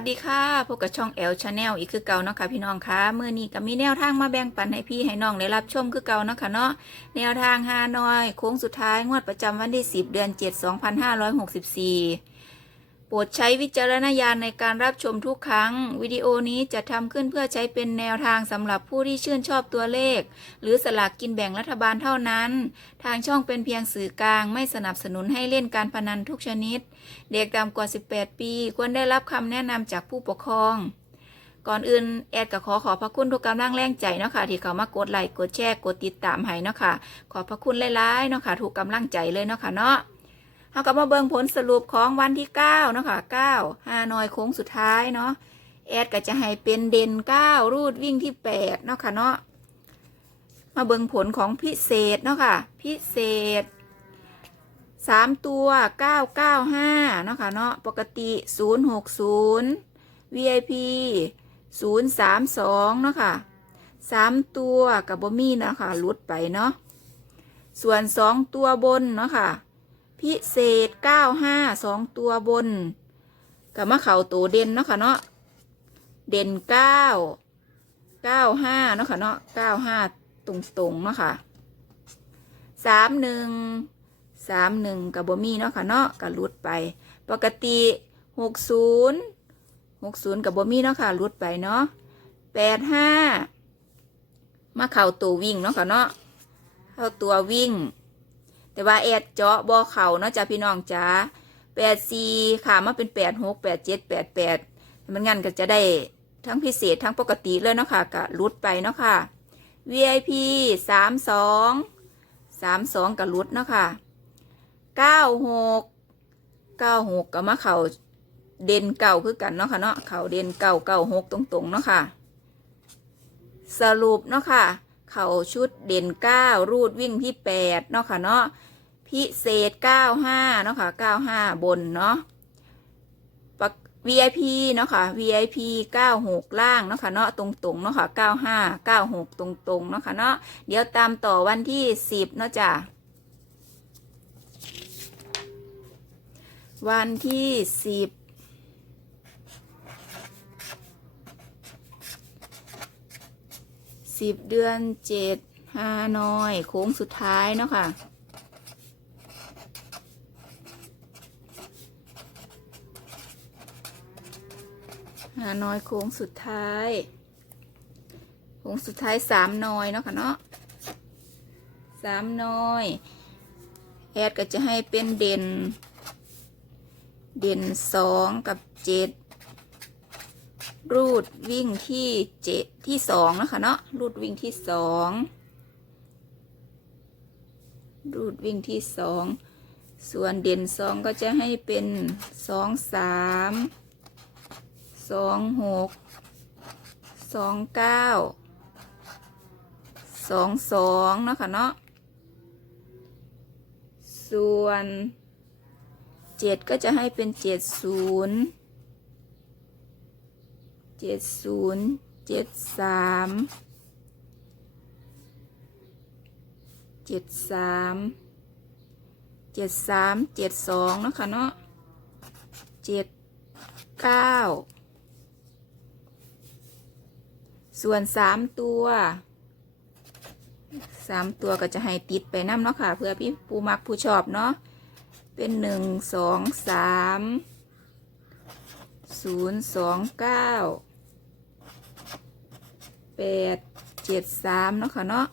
สดีค่ะพบกับช่องแอลชาแนลอีกคือเก่าเนาะค่ะพี่น้องคะเมื่อนี้ก็มีแนวทางมาแบ่งปันให้พี่ให้น้องได้รับชมคือเก่าเนาะค่ะเนาะแนวทางฮานอยโค้งสุดท้ายงวดประจำวันที่ 10 เดือน 7 2564 โปรดใช้วิจารณญาณในการรับชมทุกครั้ง วิดีโอนี้จะทำขึ้นเพื่อใช้เป็นแนวทางสำหรับผู้ที่ชื่นชอบตัวเลข หรือสลากกินแบ่งรัฐบาลเท่านั้น ทางช่องเป็นเพียงสื่อกลางไม่สนับสนุนให้เล่นการพนันทุกชนิด เด็กต่ำกว่า 18 ปี ควรได้รับคำแนะนำจากผู้ปกครอง ก่อนอื่นแอดก็ขอขอบพระคุณทุกกำลังแรงใจเนาะค่ะที่เขามากดไลค์กดแชร์กดติดตามให้เนาะค่ะขอบพระคุณหลายๆเนาะค่ะถูกกำลังใจเลยเนาะค่ะเนาะ เราก็มาเบิ่งผลสรุปของวันที่9เนาะค่ะ9ฮานอยโค้งสุดท้ายเนาะแอดก็จะให้เป็นเด่น9รูดวิ่งที่8เนาะค่ะเนาะมาเบิ่งผลของพิเศษเนาะค่ะ พิเศษสามตัวเก้าเก้าห้าเนาะค่ะเนาะปกติศูนย์หกศูนย์ VIP ศูนย์สามสองเนาะค่ะสามตัวกับบมี่เนาะค่ะลุดไปเนาะส่วนสองตัวบนเนาะค่ะ พิเศษเก้าห้าสองตัวบนกับมะเขาตัวเด่นเนาะค่ะเนาะเด่นเก้าเก้าห้าเนาะค่ะเนาะเก้าห้าตรงๆเนาะค่ะสามหนึ่งสามหนึ่งกับบมี่เนาะค่ะเนาะก็ลุดไป ปกติหกศูนย์หกศูนย์กับบมี่เนาะค่ะลุดไปเนาะแปดห้ามาเข่าตัววิ่งเนาะค่ะเนาะเข้าตัววิ่ง แต่ว่าแอดเจาะบอเข่าเนาะจ้าพี่น้องจ้าแปดสี่ค่ะมาเป็นแปดหกแปดเจ็ดแปดแปดมันงั้นก็จะได้ทั้งพิเศษทั้งปกติเลยเนาะค่ะก็ลุดไปเนาะค่ะ VIP สามสองสามสองกับลุดเนาะค่ะเก้าหกเก้าหกก็มาเข่าเด่นเก่าคือกันเนาะค่ะเนาะเข่าเด่นเก่าเก่าหกตรงๆเนาะค่ะ สรุปเนาะค่ะ เข่าชุดเด่นเก้ารูดวิ่งที่แปดเนาะค่ะเนาะพิเศษเก้าห้าเนาะค่ะเก้าห้าบนเนาะ VIP เนาะค่ะ VIP 96 ล่างเนาะค่ะเนาะตรงๆเนาะค่ะ95 96 ตรงๆเนาะค่ะเนาะเดี๋ยวตามต่อวันที่ 10 เนาะจ้ะวันที่ 10 สิบเดือนเจ็ดฮานอย โค้งสุดท้ายเนาะค่ะ ฮานอยโค้งสุดท้าย โค้งสุดท้ายสามนอยเนาะค่ะเนาะสามนอย แอดก็จะให้เป็นเด่น เด่นสองกับเจ็ด รูดวิ่งที่เจ็ดที่สองนะคะเนาะรูดวิ่งที่สองรูดวิ่งที่สองส่วนเด่นสองก็จะให้เป็นสองสามสองหกสองเก้าสองสองนะคะเนาะส่วนเจ็ดก็จะให้เป็นเจ็ดศูนย์ เจ็ดศูนย์เจ็ดสามเจ็ดสามเจ็ดสามเจ็ดสองเนาะคะเนาะเจ็ดเก้าส่วนสามตัวสามตัวก็จะให้ติดไปน้ำเนาะค่ะ เพื่อพี่ผู้มักผู้ชอบเนาะเป็นหนึ่งสองสามศูนย์สองเก้า แปดเจ็ดสามเนาะค่ะเนาะ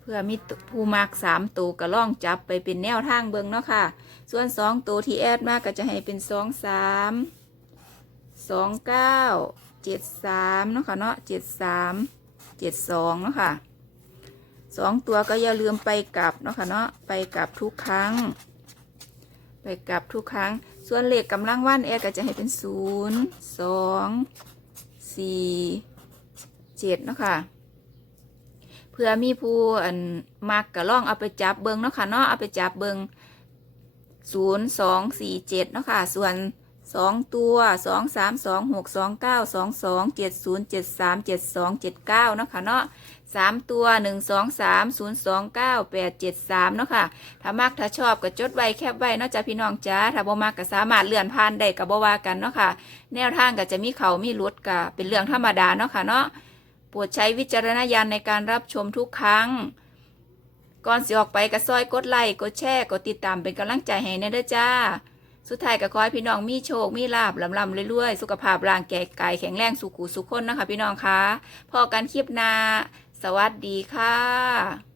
เพื่อมีผู้มักสามตัวก็ล่องจับไปเป็นแนวทางเบิงเนาะค่ะ ส่วนสองตัวที่แอดมากก็จะให้เป็นสองสามสองเก้าเจ็ดสามเนาะค่ะเนาะเจ็ดสามเจ็ดสองเนาะค่ะสองตัวก็อย่าลืมไปกลับเนาะค่ะเนาะไปกลับทุกครั้ง ไปกลับทุกครั้ง ส่วนเลขกำลังวันแอร์ก็จะให้เป็นศูนย์สองสี่ เจ็ดเนาะค่ะเพื่อมีผู้อันมักกะล่องเอาไปจับเบิงเนาะค่ะเนาะเอาไปจับเบิงศูนย์สองสี่เจ็ดเนาะค่ะ ส่วนสองตัวสองสามสองหกสองเก้าสองสองเจ็ดศูนย์เจ็ดสามเจ็ดสองเจ็ดเก้าเนาะค่ะเนาะสามตัวหนึ่งสองสามศูนย์สองเก้าแปดเจ็ดสามเนาะค่ะ ถ้ามักถ้าชอบก็จดไว้แคบไว้เนาะจ้ะพี่น้องจ้า ถ้าบ่มักก็สามารถเลื่อนผ่านได้ก็บ่ว่ากันเนาะค่ะ แนวทางก็จะมีเขามีหลุดก็เป็นเรื่องธรรมดาเนาะค่ะเนาะ ปรดใช้วิจารณญาณในการรับชมทุกครั้ง ก่อนสิออกไปก็ซอยกดไลค์กดแชร์กดติดตามเป็นกำลังใจให้แน่เด้อจ้า สุดท้ายก็ขอให้พี่น้องมีโชค มีลาบลำลำเรื่อยๆ สุขภาพร่างแก่กายแข็งแรงสุขุสุขคนนะคะพี่น้องคะพอกันคลิปหน้า สวัสดีค่ะ